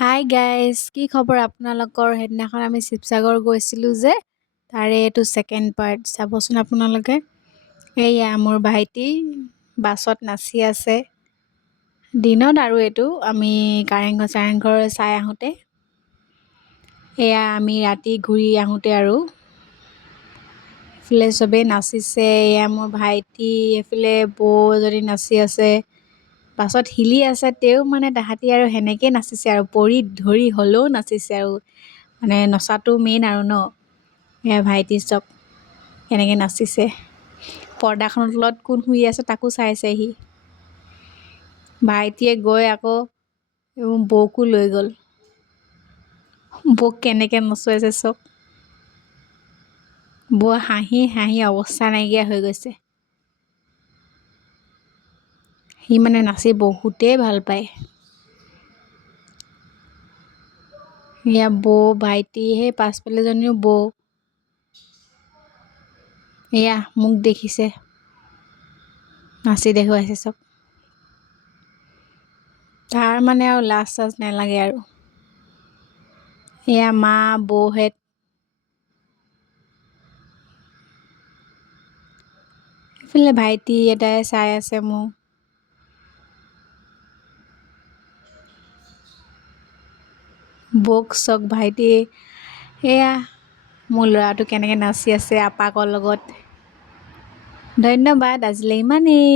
Hi guys, কি খবৰ আপোনালোকৰ? সেইদিনাখন আমি শিৱসাগৰ গৈছিলোঁ যে, তাৰে এইটো ছেকেণ্ড পাৰ্ট চাবচোন আপোনালোকে। এয়া মোৰ ভাইটি বাছত নাচি আছে দিনত, আৰু এইটো আমি কাৰেংঘৰ চাই আহোঁতে। এয়া আমি ৰাতি ঘূৰি আহোঁতে, আৰু এইফালে চবেই নাচিছে। এয়া মোৰ ভাইটি, এইফালে বৌ এজনী নাচি আছে, বাছত হিলি আছে। তেওঁ মানে তাহাঁতি আৰু সেনেকৈ নাচিছে, আৰু পৰি ধৰি হ'লেও নাচিছে, আৰু মানে নচাটো মেইন আৰু ন। এয়া ভাইটি চক কেনেকৈ নাচিছে, পৰ্দাখনৰ তলত কোন শুই আছে তাকো চাইছেহি। ভাইটিয়ে গৈ আকৌ বৌকো লৈ গ'ল। বৌক কেনেকৈ নচুৱাইছে চক। বৌ হাঁহি হাঁহি অৱস্থা নাইকিয়া হৈ গৈছে। সি মানে নাচি বহুতেই ভাল পায়। এয়া বৌ, ভাইটি, সেই পাছফালেজনীও বৌ। এয়া মোক দেখিছে, নাচি দেখুৱাইছে চব। তাৰ মানে আৰু লাজ চাজ নালাগে আৰু। এয়া মা বৌহেঁত। এইফালে ভাইটি এটাই চাই আছে মোক। বৌক চক ভাইটি। এয়া মোৰ ল'ৰাটো কেনেকৈ নাচি আছে আপাকৰ লগত। ধন্যবাদ, আজিলৈ ইমানেই।